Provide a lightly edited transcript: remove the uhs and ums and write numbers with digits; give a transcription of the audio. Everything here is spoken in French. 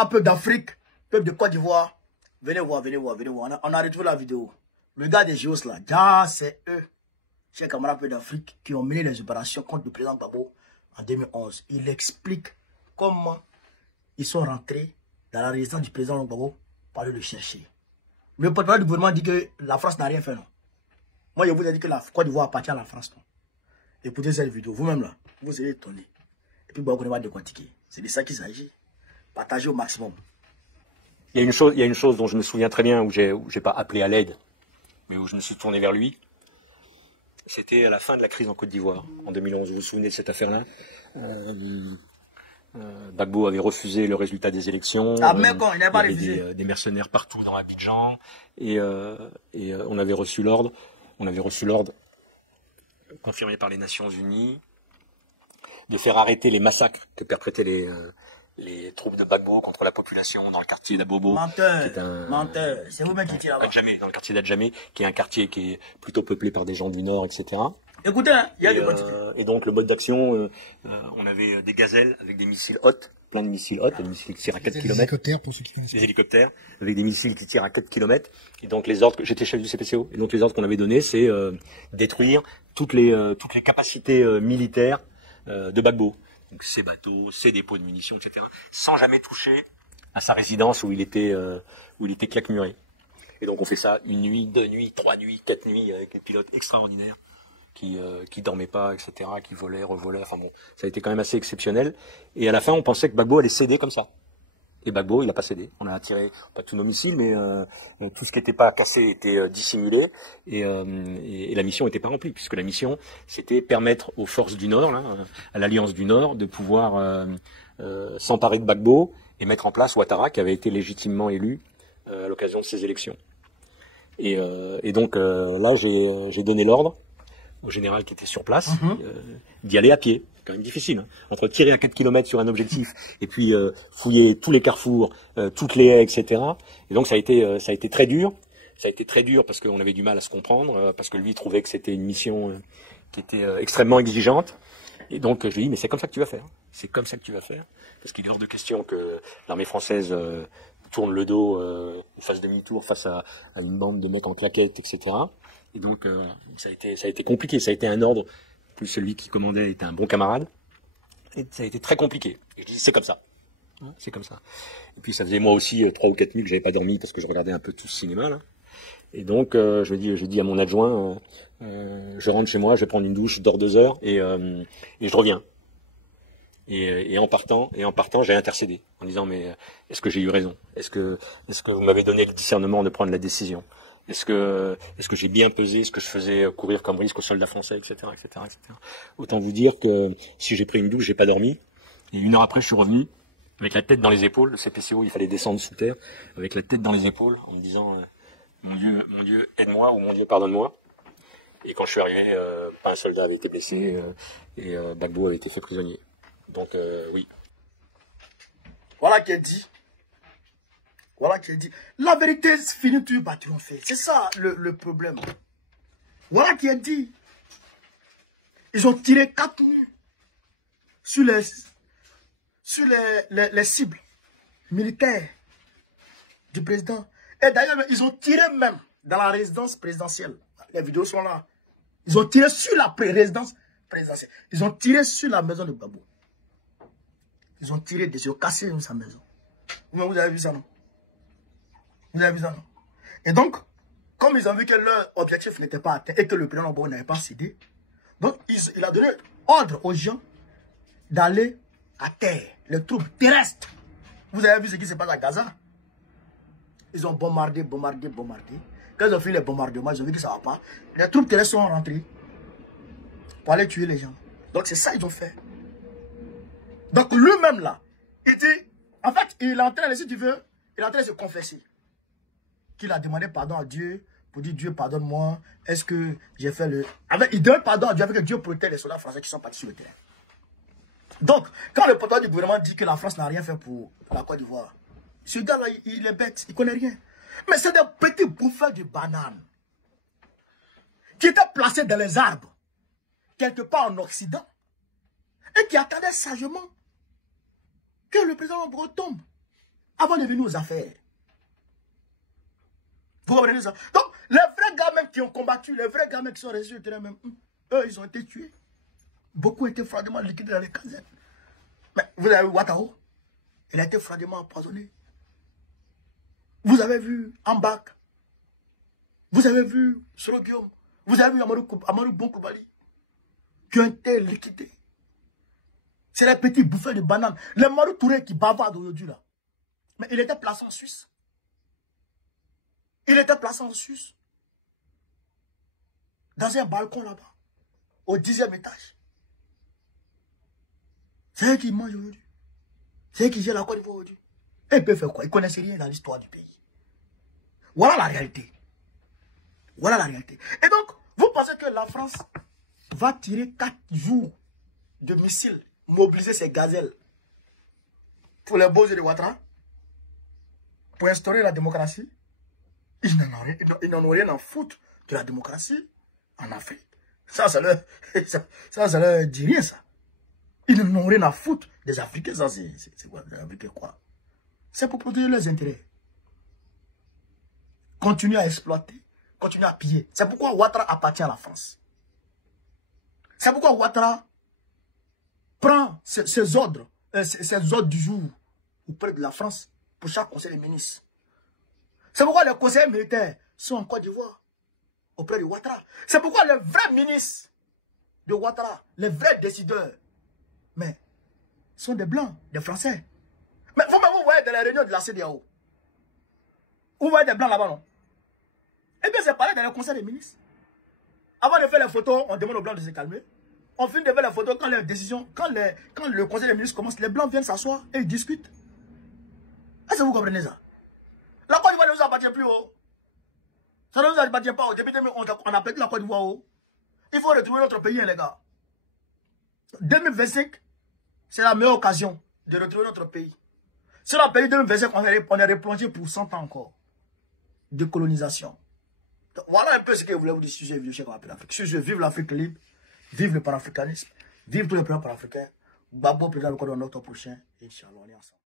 Voilà, peuple d'Afrique, peuple de Côte d'Ivoire. Venez voir, venez voir, venez voir. On a retrouvé la vidéo. Le gars des JOS là, c'est eux, chers camarades peuple d'Afrique, qui ont mené les opérations contre le président Gbagbo en 2011. Il explique comment ils sont rentrés dans la résidence du président Gbagbo pour aller le chercher. Le porte-parole du gouvernement dit que la France n'a rien fait, non. Moi, je vous ai dit que la Côte d'Ivoire appartient à la France, non. Écoutez cette vidéo, vous-même là, vous serez étonnés. Et puis, Gbagbo ne va décortiquer. C'est de ça qu'il s'agit. Partagez au maximum. Il y a une chose dont je me souviens très bien, où j'ai pas appelé à l'aide, mais où je me suis tourné vers lui. C'était à la fin de la crise en Côte d'Ivoire, en 2011. Vous vous souvenez de cette affaire-là? Gbagbo avait refusé le résultat des élections. Ah, mais quand il n'a pas refusé. Il y avait des mercenaires partout dans Abidjan, et on avait reçu l'ordre. On avait reçu l'ordre confirmé par les Nations Unies de faire arrêter les massacres que perprétaient les troupes de Gbagbo contre la population dans le quartier d'Abobo. Menteur, menteur, c'est vous-même qui tirez là-bas. Dans le quartier d'Adjamé, qui est un quartier qui est plutôt peuplé par des gens du Nord, etc. Écoutez, il y a des motifs. Et donc le mode d'action, on avait des gazelles avec des missiles Hot, plein de missiles Hot, des missiles qui tirent à 4 km. Des hélicoptères, pour ceux qui connaissent. Des hélicoptères, avec des missiles qui tirent à 4 km. Et donc les ordres, j'étais chef du CPCO, et donc les ordres qu'on avait donnés, c'est détruire toutes les capacités militaires de Gbagbo. Donc ses bateaux, ses dépôts de munitions, etc. Sans jamais toucher à sa résidence où il était claquemuré. Et donc on fait ça une nuit, 2 nuits, 3 nuits, 4 nuits avec des pilotes extraordinaires qui dormaient pas, etc., qui volaient, revolaient. Enfin bon, ça a été quand même assez exceptionnel. Et à la fin, on pensait que Gbagbo allait céder comme ça. Et Gbagbo, il n'a pas cédé. On a tiré, pas tous nos missiles, mais tout ce qui n'était pas cassé était dissimulé. Et la mission n'était pas remplie, puisque la mission, c'était permettre aux forces du Nord, là, à l'Alliance du Nord, de pouvoir s'emparer de Gbagbo et mettre en place Ouattara, qui avait été légitimement élu à l'occasion de ces élections. Et donc là, j'ai donné l'ordre au général qui était sur place d'y aller à pied. C'est quand même difficile, hein. Entre tirer à 4 km sur un objectif et puis fouiller tous les carrefours, toutes les haies, etc. Et donc ça a été très dur. Ça a été très dur parce qu'on avait du mal à se comprendre, parce que lui trouvait que c'était une mission qui était extrêmement exigeante. Et donc je lui ai dit, mais c'est comme ça que tu vas faire. C'est comme ça que tu vas faire. Parce qu'il est hors de question que l'armée française tourne le dos, fasse demi-tour face à une bande de mecs en claquettes, etc. Et donc ça a été compliqué. Ça a été un ordre. Plus celui qui commandait était un bon camarade. Et ça a été très compliqué. Et je dis, c'est comme ça. C'est comme ça. Et puis ça faisait moi aussi 3 ou 4 nuits que j'avais pas dormi parce que je regardais un peu tout ce cinéma là. Et donc je dis à mon adjoint, je rentre chez moi, je vais prendre une douche, je dors 2 heures et je reviens. Et en partant, j'ai intercédé en disant, mais est-ce que j'ai eu raison? Est-ce que vous m'avez donné le discernement de prendre la décision? Est-ce que j'ai bien pesé ce que je faisais courir comme risque aux soldats français, etc., etc., etc. Autant vous dire que si j'ai pris une douche, j'ai pas dormi. Et 1 heure après, je suis revenu avec la tête dans les épaules. Le CPCO, il fallait descendre sous terre avec la tête dans les épaules en me disant mon Dieu, aide-moi ou mon Dieu, pardonne-moi. Et quand je suis arrivé, pas un soldat avait été blessé et Gbagbo avait été fait prisonnier. Donc oui. Voilà qui est dit. Voilà qui est dit. La vérité finit toujours par triompher. C'est ça le problème. Voilà qui est dit. Ils ont tiré 4 nuits sur les cibles militaires du président. Et d'ailleurs, ils ont tiré même dans la résidence présidentielle. Les vidéos sont là. Ils ont tiré sur la résidence présidentielle. Ils ont tiré sur la maison de Gbagbo. Ils ont tiré dessus, ils ont cassé sa maison. Vous avez vu ça, non? Vous avez vu ça, non? Et donc, comme ils ont vu que leur objectif n'était pas atteint et que le président Gbagbo n'avait pas cédé, donc il a donné ordre aux gens d'aller à terre, les troupes terrestres. Vous avez vu ce qui se passe à Gaza? Ils ont bombardé. Quand ils ont fait les bombardements, ils ont vu que ça ne va pas. Les troupes terrestres sont rentrées pour aller tuer les gens. Donc c'est ça qu'ils ont fait. Donc lui-même là, il dit, en fait, il est en train, si tu veux, il est en train de se confesser. Qu'il a demandé pardon à Dieu, pour dire Dieu pardonne-moi, est-ce que j'ai fait le... il demande pardon à Dieu avec que Dieu protège les soldats français qui sont partis sur le terrain. Donc, quand le porte-parole du gouvernement dit que la France n'a rien fait pour la Côte d'Ivoire, ce gars-là, il est bête, il ne connaît rien. Mais c'est des petits bouffeurs de bananes qui étaient placés dans les arbres, quelque part en Occident, et qui attendaient sagement que le président Gbagbo tombe. avant de venir aux affaires. Vous comprenez ça? Donc, les vrais gars même qui ont combattu, les vrais gars même qui sont restés sur le terrain même, eux, ils ont été tués. Beaucoup ont été froidement liquidés dans les casernes. Mais vous avez vu Ouattara? Il a été froidement empoisonné. Vous avez vu Ambak. Vous avez vu Soro Guillaume. Vous avez vu Amadou Bon Koulibaly qui ont été liquidés. C'est les petits bouffeurs de bananes. Les Marou Touré qui bavardent aujourd'hui là. Mais il était placé en Suisse. Il était placé en Suisse. Dans un balcon là-bas. Au 10e étage. C'est eux qui mangent aujourd'hui. C'est eux qui gèrent la Côte d'Ivoire aujourd'hui. Et ils peuvent faire quoi? Ils ne connaissent rien dans l'histoire du pays. Voilà la réalité. Voilà la réalité. Et donc, vous pensez que la France va tirer 4 jours de missiles, mobiliser ses gazelles pour les beaux yeux de Ouattara, pour instaurer la démocratie? Ils n'en ont rien à foutre de la démocratie en Afrique. Ça leur dit rien, ça. Ils n'en ont rien à foutre des Africains. Ça, c'est quoi? Les Africains, quoi? C'est pour protéger leurs intérêts. Continuer à exploiter, continuer à piller. C'est pourquoi Ouattara appartient à la France. C'est pourquoi Ouattara prend ses ordres du jour auprès de la France pour chaque conseil des ministres. C'est pourquoi les conseillers militaires sont en Côte d'Ivoire auprès de Ouattara. C'est pourquoi les vrais ministres de Ouattara, les vrais décideurs, mais sont des Blancs, des Français. Mais vous voyez dans les réunions de la CEDEAO, vous voyez des Blancs là-bas, non? Eh bien, c'est pareil dans le conseil des ministres. Avant de faire les photos, on demande aux Blancs de se calmer. On finit de faire les photos quand les décisions, quand le conseil des ministres commence, les Blancs viennent s'asseoir et ils discutent. Est-ce que vous comprenez ça? La Côte d'Ivoire ne nous appartient plus. Oh. Ça ne nous appartient pas. Depuis 2011, on a perdu la Côte d'Ivoire. Oh. Il faut retrouver notre pays, hein, les gars. 2025, c'est la meilleure occasion de retrouver notre pays. Si on a perdu 2025, on est replongé pour 100 ans encore de colonisation. Donc, voilà un peu ce que je voulais vous dire sur ce vidéo chez L'Afrique. Sur ce, vive l'Afrique libre, vive le panafricanisme, vive tous les plans panafricains. Babo président le code en octobre prochain. Inch'Allah, on est ensemble.